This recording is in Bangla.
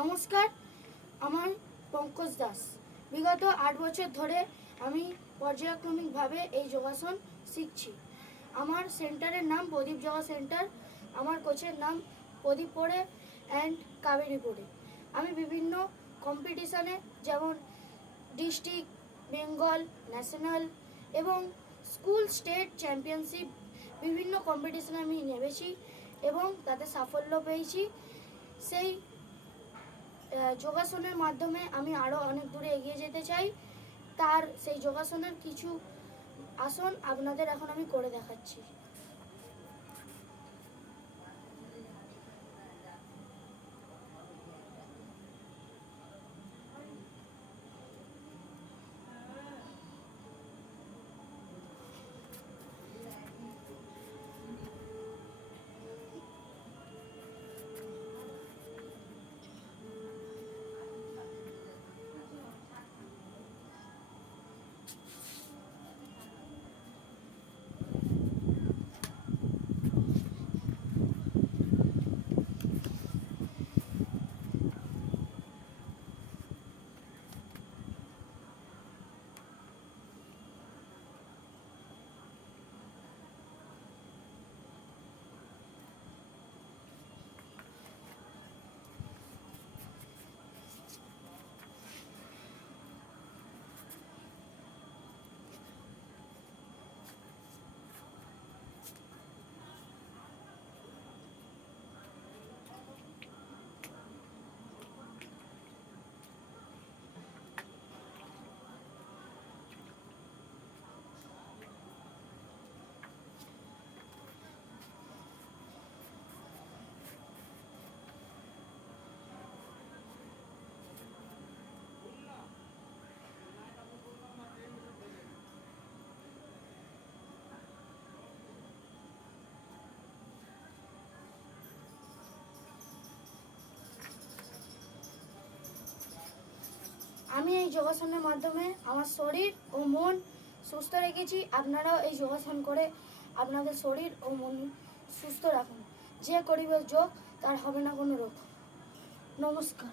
নমস্কার, আমার পঙ্কজ দাস। বিগত ৮ বছর ধরে আমি পর্যায়ক্রমিকভাবে এই যোগাসন শিখছি। আমার সেন্টারের নাম প্রদীপ যোগা সেন্টার। আমার কোচের নাম প্রদীপ পোড়ে অ্যান্ড কাবেরী পোড়ে। আমি বিভিন্ন কম্পিটিশানে যেমন ডিস্ট্রিক্ট, বেঙ্গল, ন্যাশনাল এবং স্কুল স্টেট চ্যাম্পিয়নশিপ বিভিন্ন কম্পিটিশানে আমি নেমেছি এবং তাতে সাফল্য পেয়েছি। সেই যোগাসনের মাধ্যমে আমি আরও অনেক দূরে এগিয়ে যেতে চাই। সেই যোগাসনের কিছু আসন আপনাদের এখন আমি করে দেখাচ্ছি। আমি এই যোগাসনের মাধ্যমে আমার শরীর ও মন সুস্থ রেখেছি। আপনারাও এই যোগাসন করে আপনাদের শরীর ও মন সুস্থ রাখুন। যে করিবে যোগ তার হবে না কোনো রোগ। নমস্কার।